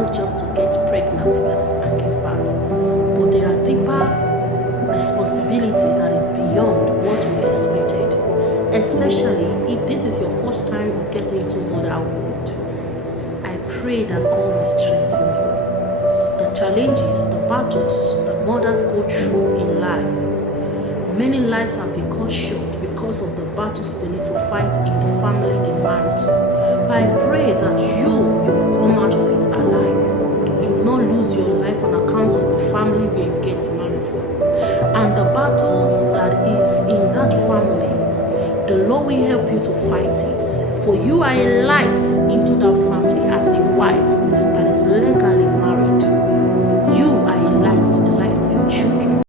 not just to get pregnant and give birth, but there are deeper responsibility that is beyond what we expected, especially if this is your first time of getting into motherhood. I pray that God will strengthen you. The challenges, the battles that mothers go through in life, many lives have been cut short because of the battles they need to fight in the family they married to. But I pray that you will come out of it alive. You will not lose your life on account of the family where you get married from. And the battles that is in that family, the Lord will help you to fight it. For you are a light into that family as a wife that is led